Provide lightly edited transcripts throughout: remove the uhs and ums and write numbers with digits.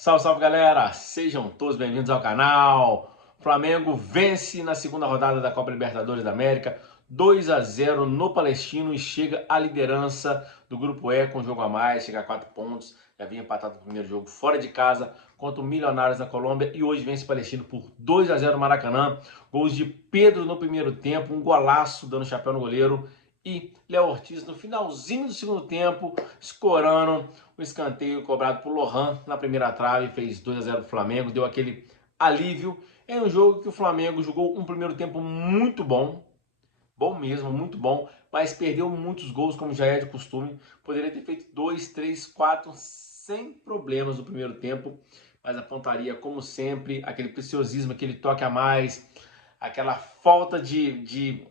Salve, salve galera! Sejam todos bem-vindos ao canal. O Flamengo vence na segunda rodada da Copa Libertadores da América, 2-0 no Palestino e chega à liderança do Grupo E com um jogo a mais, chega a 4 pontos. Já havia empatado no primeiro jogo fora de casa contra o Milionários na Colômbia e hoje vence o Palestino por 2-0 no Maracanã. Gols de Pedro no primeiro tempo, um golaço dando chapéu no goleiro e Léo Ortiz no finalzinho do segundo tempo, escorando o escanteio cobrado por Lohan na primeira trave, fez 2-0 para o Flamengo, deu aquele alívio. É um jogo que o Flamengo jogou um primeiro tempo muito bom, bom mesmo, muito bom, mas perdeu muitos gols, como já é de costume. Poderia ter feito 2, 3, 4 sem problemas no primeiro tempo, mas a pontaria, como sempre, aquele preciosismo, aquele toque a mais, aquela falta de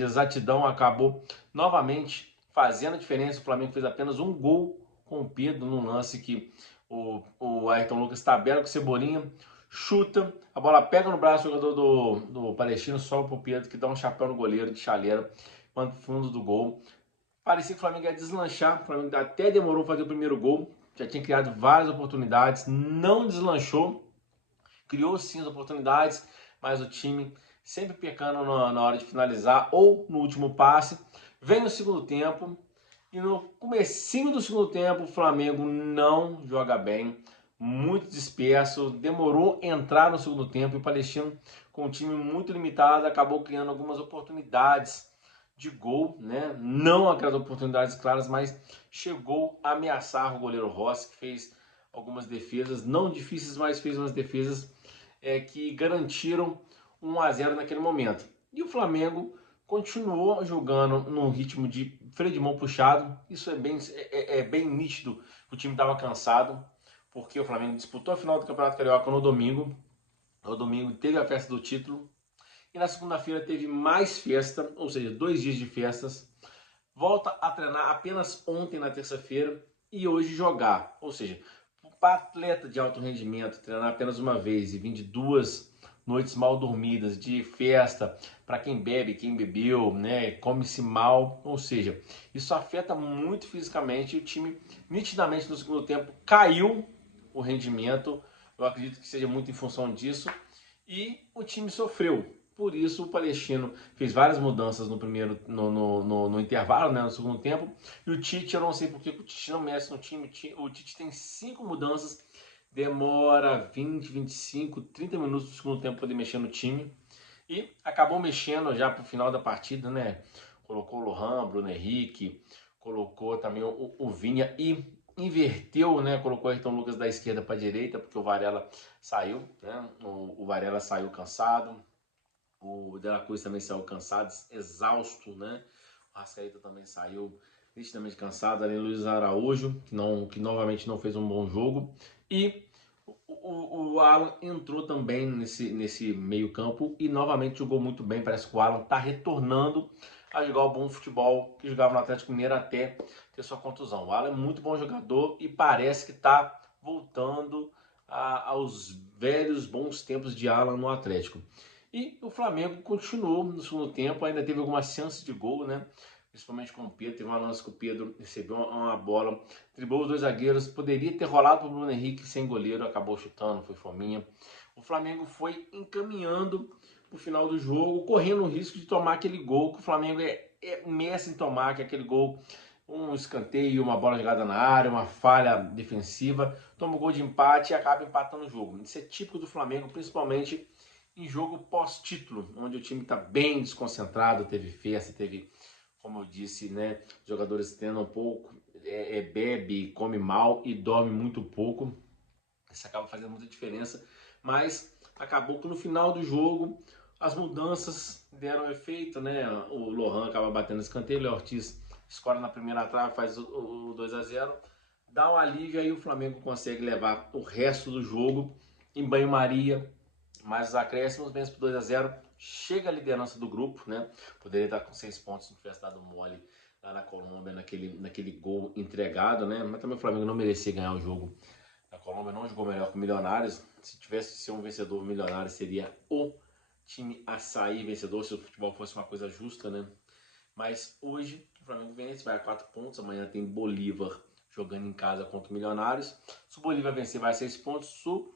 exatidão acabou novamente fazendo a diferença. O Flamengo fez apenas um gol com o Pedro num lance que o Ayrton Lucas tabela com o Cebolinha, chuta, a bola pega no braço do jogador do Palestino, sobe pro Pedro, que dá um chapéu no goleiro de chaleira, manda pro fundo do gol. Parecia que o Flamengo ia deslanchar, o Flamengo até demorou a fazer o primeiro gol, já tinha criado várias oportunidades, não deslanchou, criou sim as oportunidades, mas o time sempre pecando na hora de finalizar ou no último passe. Vem no segundo tempo e no comecinho do segundo tempo o Flamengo não joga bem, muito disperso, demorou a entrar no segundo tempo e o Palestino com um time muito limitado acabou criando algumas oportunidades de gol, né? Não aquelas oportunidades claras, mas chegou a ameaçar o goleiro Rossi, que fez algumas defesas, não difíceis, mas fez umas defesas que garantiram 1-0 naquele momento. E o Flamengo continuou jogando num ritmo de freio de mão puxado. Isso é bem nítido. O time estava cansado, porque o Flamengo disputou a final do Campeonato Carioca no domingo. No domingo teve a festa do título. E na segunda-feira teve mais festa, ou seja, 2 dias de festas. Volta a treinar apenas ontem, na terça-feira, e hoje jogar. Ou seja, para atleta de alto rendimento, treinar apenas uma vez e vir de 2 noites mal dormidas, de festa, para quem bebe, quem bebeu, né, come-se mal, ou seja, isso afeta muito fisicamente. E o time, nitidamente, no segundo tempo, caiu o rendimento. Eu acredito que seja muito em função disso. E o time sofreu. Por isso o Palestino fez várias mudanças no primeiro, no intervalo, né, no segundo tempo. E o Tite, eu não sei porque o Tite não mexe no time. O Tite tem 5 mudanças, demora 20, 25, 30 minutos do segundo tempo para poder mexer no time. E acabou mexendo já para o final da partida, né? Colocou o Lohan, Bruno Henrique, colocou também o Vinha e inverteu, né? Colocou o Ayrton Lucas da esquerda para a direita, porque o Varela saiu, né? O Varela saiu cansado, o De La Cruz também saiu cansado, exausto, né? O Rascaeta também saiu nitidamente cansado, além do Luiz Araújo, que novamente não fez um bom jogo. E o Alan entrou também nesse meio campo e novamente jogou muito bem. Parece que o Alan está retornando a jogar o bom futebol que jogava no Atlético Mineiro até ter sua contusão. O Alan é muito bom jogador e parece que está voltando aos velhos bons tempos de Alan no Atlético. E o Flamengo continuou no segundo tempo, ainda teve algumas chances de gol, né? Principalmente com o Pedro. Teve uma lance que o Pedro recebeu uma bola, driblou os 2 zagueiros, poderia ter rolado para o Bruno Henrique sem goleiro, acabou chutando, foi fominha. O Flamengo foi encaminhando para o final do jogo, correndo o risco de tomar aquele gol que o Flamengo é mestre em tomar, que é aquele gol, um escanteio, uma bola jogada na área, uma falha defensiva, toma o gol de empate e acaba empatando o jogo. Isso é típico do Flamengo, principalmente em jogo pós-título, onde o time está bem desconcentrado, teve festa, teve, como eu disse, né, jogadores treinam um pouco, bebe, come mal e dorme muito pouco. Isso acaba fazendo muita diferença, mas acabou que no final do jogo as mudanças deram efeito, né? O Lohan acaba batendo escanteio, o Léo Ortiz escora na primeira trave, faz o 2-0, dá um alívio, aí o Flamengo consegue levar o resto do jogo em banho-maria, mais os acréscimos, vence por 2-0, chega a liderança do grupo, né? Poderia estar com 6 pontos se não tivesse dado mole lá na Colômbia, naquele gol entregado, né? Mas também o Flamengo não merecia ganhar o jogo. A Colômbia não jogou melhor que o Milionários. Se tivesse de ser um vencedor, o Milionários seria o time a sair vencedor, se o futebol fosse uma coisa justa, né? Mas hoje o Flamengo vence, vai a 4 pontos. Amanhã tem Bolívar jogando em casa contra o Milionários. Se o Bolívar vencer, vai a 6 pontos. Se o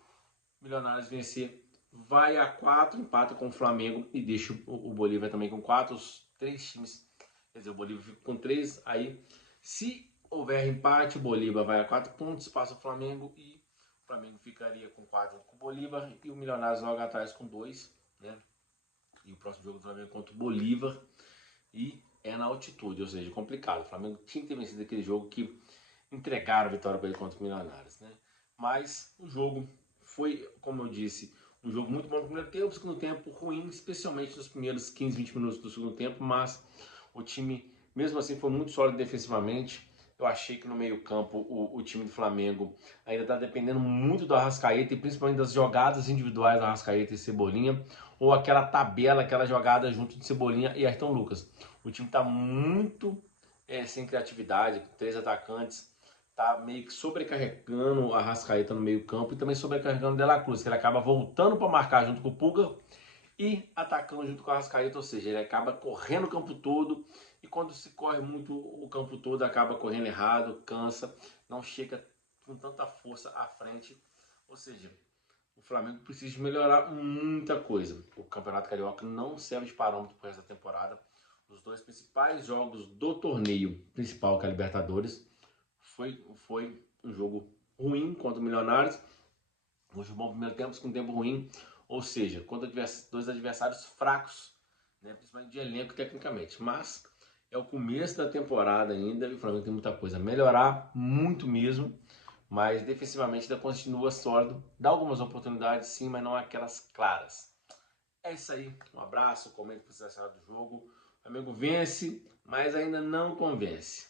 Milionários vencer, vai a 4, empata com o Flamengo e deixa o Bolívar também com 4. Os 3 times, quer dizer, o Bolívar fica com 3. Aí, se houver empate, o Bolívar vai a 4 pontos, passa o Flamengo e o Flamengo ficaria com 4 com o Bolívar e o Milionários logo atrás com 2, né? E o próximo jogo do Flamengo contra o Bolívar e é na altitude, ou seja, complicado. O Flamengo tinha que ter vencido aquele jogo que entregaram a vitória para ele contra o Milionários, né? Mas o jogo foi, como eu disse, um jogo muito bom no primeiro tempo, no segundo tempo ruim, especialmente nos primeiros 15, 20 minutos do segundo tempo, mas o time, mesmo assim, foi muito sólido defensivamente. Eu achei que no meio-campo o time do Flamengo ainda está dependendo muito do Arrascaeta e principalmente das jogadas individuais do Arrascaeta e Cebolinha, ou aquela tabela, aquela jogada junto de Cebolinha e Ayrton Lucas. O time está muito sem criatividade, 3 atacantes, tá meio que sobrecarregando a Arrascaeta no meio-campo e também sobrecarregando o De La Cruz, que ele acaba voltando para marcar junto com o Pulga e atacando junto com a Arrascaeta, ou seja, ele acaba correndo o campo todo e quando se corre muito o campo todo acaba correndo errado, cansa, não chega com tanta força à frente, ou seja, o Flamengo precisa melhorar muita coisa. O Campeonato Carioca não serve de parâmetro para essa temporada. Os 2 principais jogos do torneio principal, que é a Libertadores, foi um jogo ruim contra o Milionários, um bom primeiro tempo com um tempo ruim, ou seja, contra 2 adversários fracos, né, principalmente de elenco tecnicamente. Mas é o começo da temporada ainda e o Flamengo tem muita coisa a melhorar, muito mesmo, mas defensivamente ainda continua sólido, dá algumas oportunidades sim, mas não aquelas claras. É isso aí, um abraço, comente o que vocês acharam do jogo. O Flamengo vence, mas ainda não convence.